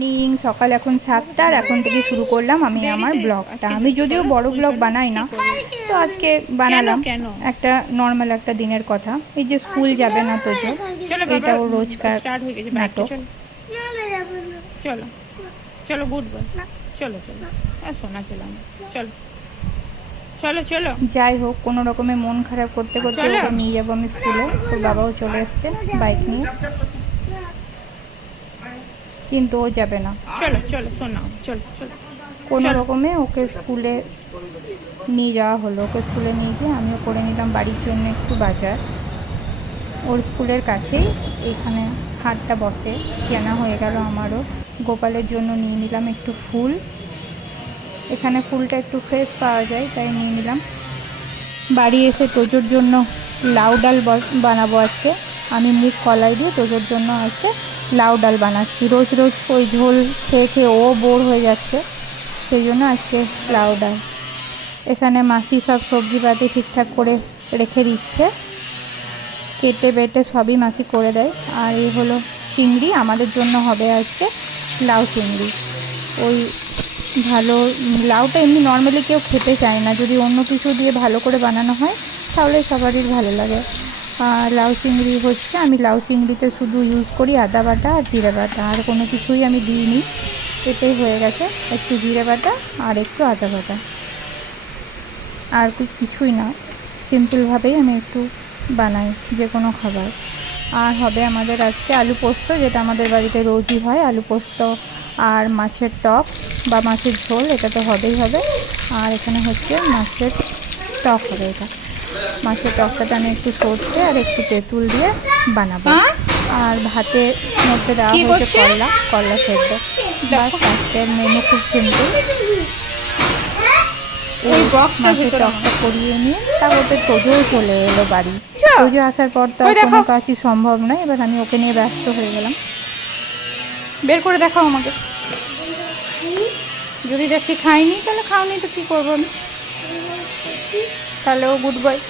Morning, সকাল এখন 7টা। এখন থেকে শুরু করলাম আমি আমার ব্লগটা। আমি যদিও বড় ব্লগ বানাই না, তো আজকে বানালাম একটা নর্মাল একটা দিনের কথা। এই যে স্কুল যাবে না তোজো, এটা ওর রোজকার নাটক। চলো চলো গুড বয়, চলো চলো শোনা চলো চলো চলো চলো। যাই হোক, কোনো রকমে মন খারাপ করতে করতে ওকে নিয়ে যাবো আমি স্কুলে। তোর বাবাও চলে এসছে বাইক নিয়ে, কিন্তু ও যাবে না। চলো চলো শোনা চলো চলো। কোনো রকমে ওকে স্কুলে নিয়ে যাওয়া হলো। ওকে স্কুলে নিয়ে গিয়ে আমিও করে নিলাম বাড়ির জন্য একটু বাজার। ওর স্কুলের কাছেই এইখানে হাটটা বসে, কেনা হয়ে গেল আমারও। গোপালের জন্য নিয়ে নিলাম একটু ফুল, এখানে ফুলটা একটু ফ্রেশ পাওয়া যায় তাই নিয়ে নিলাম। বাড়ি এসে তোজোর জন্য লাউ ডাল বানাবো আজকে। আমি মুগ কলাই দিয়ে তোজোর জন্য আজকে লাউ ডাল বানাচ্ছি। রোজ রোজ ওই ঝোল খেয়ে খেয়ে ও বোর হয়ে যাচ্ছে, সেই জন্য আজকে লাউ ডাল। এখানে মাসি সব সবজিপাতি ঠিকঠাক করে রেখে দিচ্ছে, কেটে বেটে সবই মাসি করে দেয়। আর এই হলো চিংড়ি, আমাদের জন্য হবে আজকে লাউ চিংড়ি। ওই ভালো লাউটা এমনি নর্মালি কেউ খেতে চায় না, যদি অন্য কিছু দিয়ে ভালো করে বানানো হয় তাহলে সবারই ভালো লাগে। লাউ চিংড়ি হচ্ছে, আমি লাউ চিংড়িতে শুধু ইউজ করি আদা বাটা আর জিরে বাটা, আর কোনো কিছুই আমি দিইনি। এটাই হয়ে গেছে, একটু জিরে বাটা আর একটু আদা বাটা, আর কিছুই না। সিম্পলভাবেই আমি একটু বানাই যে কোনো খাবার। আর হবে আমাদের আজকে আলু পোস্ত, যেটা আমাদের বাড়িতে রোজই হয়। আলু পোস্ত আর মাছের টক বা মাছের ঝোল, এটা তো হবেই হবে। আর এখানে হচ্ছে মাছের টক হবে। এটা মাছের টকটাতে আমি একটু সর্ষে আর একটু তেঁতুল দিয়ে বানাবো। আর ভাতের মধ্যে দেওয়া হয়েছে করলা সেদ্ধ। বাস, আজকের মেনু খুব সিম্পল। ওই বক্সটা মাছের টকটা করিয়ে নিয়ে তারপরে তোজোও চলে এলো বাড়ি। তোজো আসার পর তো আর কোনো কাজই সম্ভব নয়, এবার আমি ওকে নিয়ে ব্যস্ত হয়ে গেলাম। বের করে দেখাও আমাকে, যদি দেখি খাইনি তাহলে খাওনি তো কী করবো আমি, তাহলে ও গুড বয়।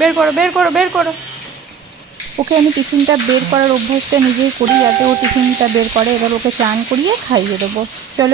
বের করো বের করো বের করো। ওকে আমি টিফিনটা বের করার অভ্যাসটা নিজেই করি, যাতে ও টিফিনটা বের করে। এবার ওকে চান করিয়ে খাইয়ে দেবো। চলো।